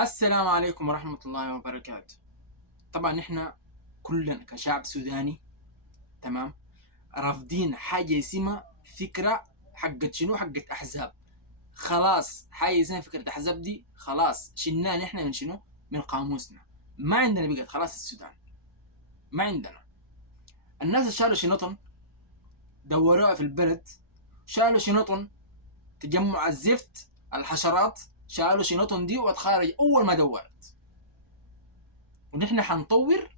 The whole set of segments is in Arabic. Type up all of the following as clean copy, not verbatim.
السلام عليكم ورحمة الله وبركاته. طبعا نحن كلنا كشعب سوداني، تمام، رافضين حاجة اسمها فكرة حقت شنو، حقت أحزاب. خلاص حاجة اسمها فكرة أحزاب دي خلاص شلناها نحن من شنو، من قاموسنا. ما عندنا بقت خلاص في السودان، ما عندنا. الناس اللي شالوا شنطن دوروها في البلد، شالوا شنطن تجمع الزفت الحشرات، شالوا شنطن دي واتخارج أول ما دورت. ونحن حنطور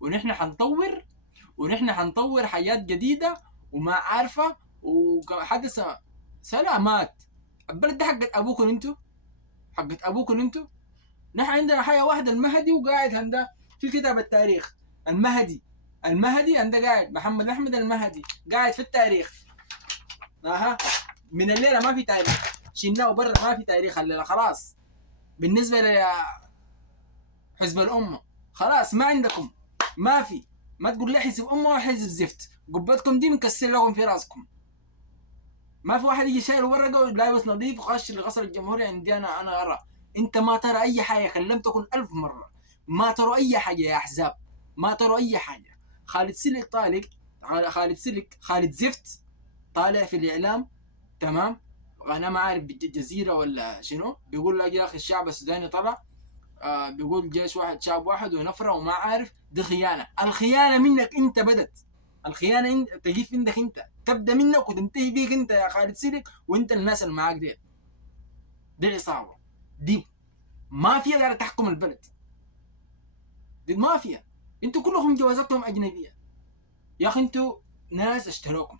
ونحن حنطور ونحن حنطور حاجات جديدة وما عارفة وحدث سلامات. البلد ده حقت أبوكم انتو، حقت أبوكم انتو. نحن عندنا حاجة واحدة، المهدي وقاعد هندا في كتاب التاريخ. المهدي هندا قاعد، محمد أحمد المهدي قاعد في التاريخ. اها، من الليلة ما في تاريخ، شلناه برا، ما في تاريخ الليلة خلاص. بالنسبة لحزب الأمة خلاص ما عندكم، ما في. ما تقول لي حزب أمة وحزب زفت، قبتكم دي مكسر لكم في راسكم. ما في واحد يجي شايل ورقة ولابس نظيف وخش لقصر الجمهورية عندي أنا أرى. أنت ما ترى أي حاجة، كلمتكم 1000 مرة، ما ترى أي حاجة يا أحزاب، ما ترى أي حاجة. خالد سلك طالق، خالد زفت طالع في الإعلام، تمام. أنا ما عارف بالجزيرة ولا شنو، بيقول لك يا أخي الشعب السوداني طلع، بيقول جيش واحد شعب واحد ونفرة وما عارف. دي خيانة، الخيانة منك انت بدت. الخيانة انت تجي في عندك، انت تبدا منك وتنتهي بيك انت يا خالد سيرك، وانت الناس اللي معاك دي عصابة. دي مافيا قاعدة تحكم البلد، دي مافيا. انتوا كلكم جوازاتهم اجنبية يا اخي. انتوا ناس اشتروكم،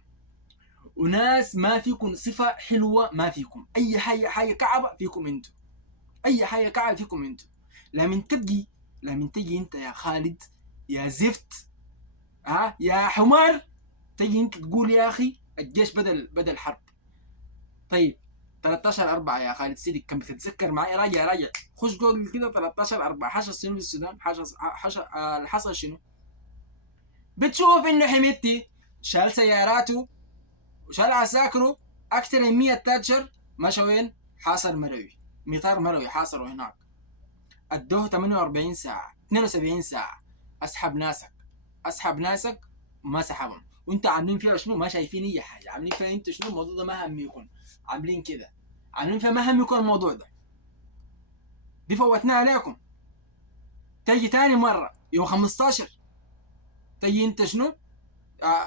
وناس ما فيكم صفة حلوة، ما فيكم اي حاجة كعبة فيكم انتوا، اي حاجة كعبة فيكم انتوا. لمن تجي انت يا خالد يا زفت، يا حمار، تجي انت تقول يا اخي الجيش بدل حرب. طيب 13/4 يا خالد سيدك كان بتتذكر معي؟ راجع خش جوجل كده. 13/4 حصل شنو في السودان؟ حصل حصل شنو؟ بتشوف انه حميدتي شال سياراته وشال عساكره اكثر من 100 تاتشر. مشى وين؟ حاصر مروي، مطار مروي حاصروا هناك. ادوه 48 ساعة 72 ساعة. اسحب ناسك ما سحبهم. وانت عاملين فيها شنو؟ ما شايفين اي حاجة. عاملين فيها انت شنو؟ الموضوع ده ما هم يكون، عاملين كده، عاملين فيها ما هم يكون الموضوع ده. دي فوتناها عليكم. تجي تاني مرة يوم 15، تجي انت شنو؟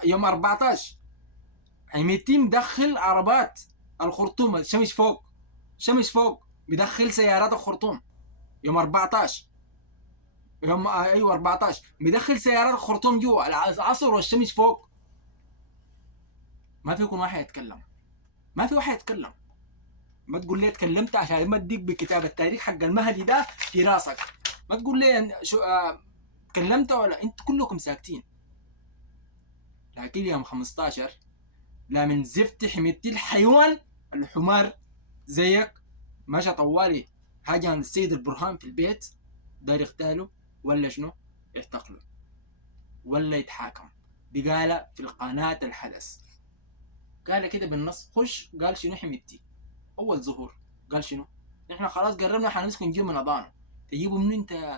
يوم 14 حميتي مدخل عربات الخرطوم، شمس فوق بدخل سيارات الخرطوم يوم 14. يوم ايوه 14 مدخل سيارات الخرطوم جوا العصر والشمس فوق. ما في يكون واحد يتكلم، ما في واحد يتكلم. ما تقول لي اتكلمت عشان ما اديك بكتاب التاريخ حق المهدي ده في راسك. ما تقول لي شو تكلمت ولا. انت كلكم ساكتين. لكن يوم 15 لا من زفت حميتي الحيوان الحمار زيك مشى طوالي حاجة عند السيد البرهان في البيت، داير يغتاله ولا شنو؟ يعتقله ولا يتحاكم. دي قال في القناة الحدث، قال كده بالنص. خش قال شنو حميتي اول ظهور؟ قال شنو؟ نحن خلاص قررنا حنمسك نجيب من اضانه. تجيبه من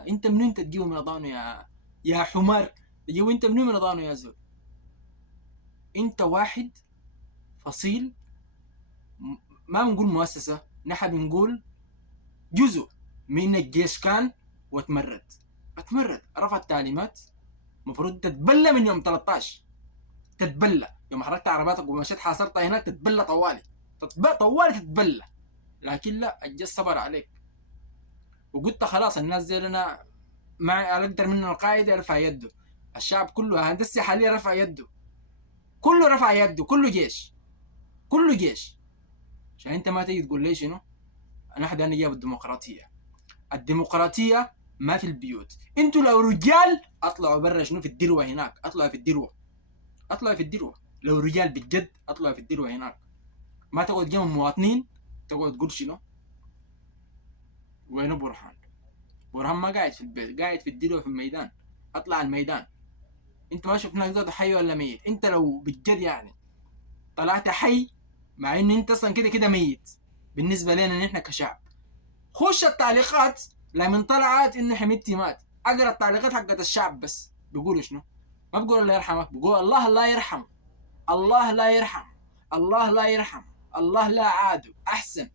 انت من انت تجيبه من اضانه يا حمار؟ تجيبه انت من اضانه يا زول؟ انت واحد فصيل، ما بنقول مؤسسه، نحن بنقول جزء من الجيش كان اتمرد رفع التعليمات. المفروض تتبلى من يوم 13، تتبلى يوم حركت عرباتك ومشيت حاصرتها هناك، تتبلى طوالي تتبلى. لكن لا، الجيش صبر عليك. وقلت خلاص الناس زي لنا مع اقدر من القائد يرفع يده. الشعب كله هندسي حاليا رفع يده، كله رفع يده، كله جيش. عشان انت ما تيجي تقول لي شنو؟ انا حد انا جايب الديمقراطيه ما في البيوت. انتوا لو رجال اطلعوا برا شنو في الدروه هناك، اطلعوا في الدروه. لو رجال بجد اطلعوا في الدروه هناك. ما تقعد جنب مواطنين تقعد تقول شنو؟ وينه برهان ما قاعد في البيت، قاعد في الدروه في الميدان. اطلع الميدان. انت ما شفناك ده حي ولا ميت؟ انت لو بجد يعني طلعت حي، مع ان انت اصلا كده ميت بالنسبه لنا نحن كشعب. خش التعليقات لما طلعت إن حميدتي مات، أقرأ التعليقات حقت الشعب بس بيقولوا شنو؟ ما بيقولوا الله يرحمك، بيقولوا الله لا يرحم، الله لا يرحم، الله لا يرحم، الله لا عادوا أحسن.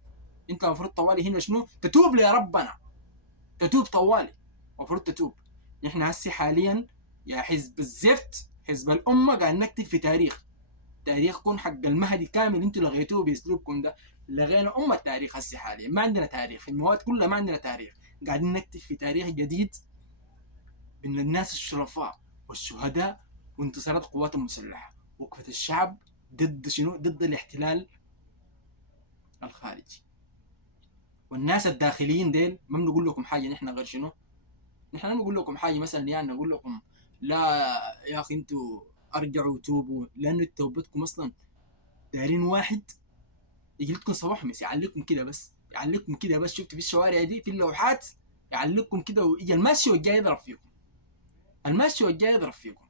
أنت المفروض طوالي هنا شنو؟ تتوب لي يا ربنا، تتوب طوالي، المفروض تتوب. نحن هسي حاليا يا حزب الزفت، حزب الأمة، قاعد نكتب في تاريخكم حق المهدي كامل. انتوا لغيتوه باسلوبكم ده، لغينا التاريخ هسي حاليا ما عندنا تاريخ، في المواد كلها ما عندنا تاريخ، قاعدين نكتب في تاريخ جديد من الناس الشرفاء والشهداء وانتصارات القوات المسلحة، وقفة الشعب ضد شنو؟ ضد الاحتلال الخارجي. والناس الداخليين ديل ما بنقول لكم حاجة نحن غير شنو؟ نحن ما نقول لكم حاجة مثلا يعني نقول لكم لا يا أخي انتوا ارجعوا توبوا، لأنه توبتكم أصلا دايرين واحد يجلدكم صباحمس، يعلقكم كده بس، يعلقكم كده بس. شفت في الشوارع دي في اللوحات يعلقكم كده، ويجي الماشي والجاي يضرب فيكم، الماشي والجاي يضرب فيكم،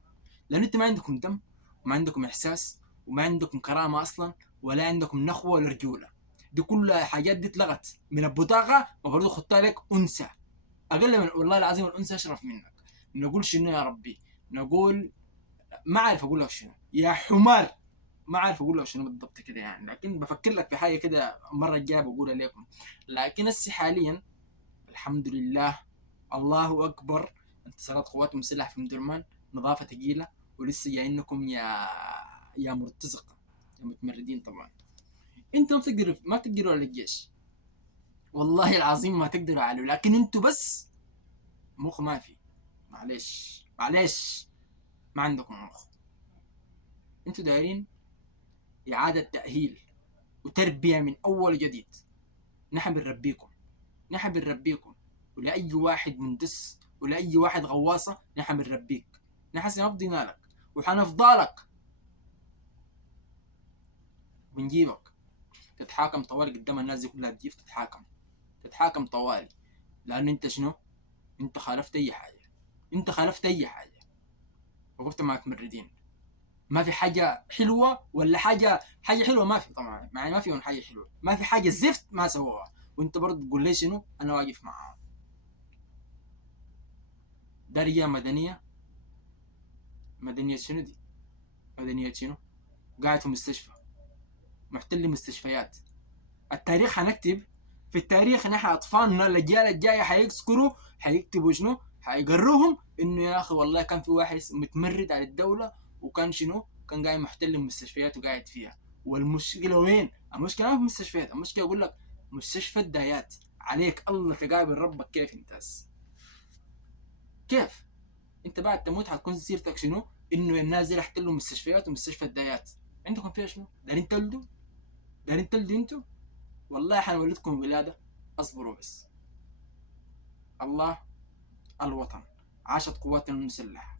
لأن انتوا ما عندكم دم وما عندكم إحساس وما عندكم كرامة أصلا، ولا عندكم نخوة ولا رجولة. دي كل حاجات دي اتلغت من البطاقة، المفروض خدتها لك أنثى، أقل من والله العظيم الأنثى أشرف منك. نقول شنو يا ربي؟ نقول ما عارف أقول لك شنو يا حمار، ما عارف اقول لك شنو بالضبط كده يعني، لكن بفكر لك في حاجه كده المره الجايه بقولها لكم. لكن هسه حاليا الحمد لله، الله اكبر، انتصارات قوات المسلحه في مدرمان، نظافه ثقيله، ولسه جايينكم يا مرتزقه يا متمردين. طبعا انتوا ما تقدروا على الجيش، والله العظيم ما تقدروا عليه، لكن انتوا بس مخ ما في، معلش معلش، ما عندكم مخ. انتوا دايرين اعاده تاهيل وتربيه من اول جديد. نحن بنربيكم، نحن بنربيكم، ولأي واحد مندس ولأي واحد غواصة نحن بنربيك. نحن ما فضينا لك وحنفضلك، بنجيبك تتحاكم طوالي قدام الناس دي كلها، تجيب تتحاكم طوالي، لأن انت شنو؟ انت خالفت أي حاجة، انت خالفت أي حاجة، وقفت مع متمردين. ما في حاجة حلوة ولا حاجة حلوة، ما في طبعا، يعني ما فيهم حاجة حلوة، ما في حاجة زفت ما سووها، وانت برضه تقول لي شنو؟ أنا واقف معاهم. ده رجال مدنية شنو دي؟ مدنية شنو؟ قاعد في مستشفى، محتل مستشفيات. التاريخ حنكتب في التاريخ، نحن أطفالنا الأجيال الجاية حيكتبوا شنو؟ حيقروهم إنه يا أخي والله كان في واحد متمرد على الدولة، وكان شنو؟ كان قاعد محتل المستشفيات وقاعد فيها. والمشكلة وين؟ المشكلة ما في المستشفيات، المشكلة أقول لك مستشفى الدايات. عليك الله تقابل ربك كيف انتاز، كيف انت بعد تموت حتكون سيرتك شنو؟ انه الناس دي احتلوا مستشفيات ومستشفى الدايات. عندكم فيها شنو؟ دارين تلدوا؟ دارين تلدوا انتوا؟ والله حنولدكم ولاده، اصبروا بس. الله، الوطن، عاشت قواتنا المسلحه.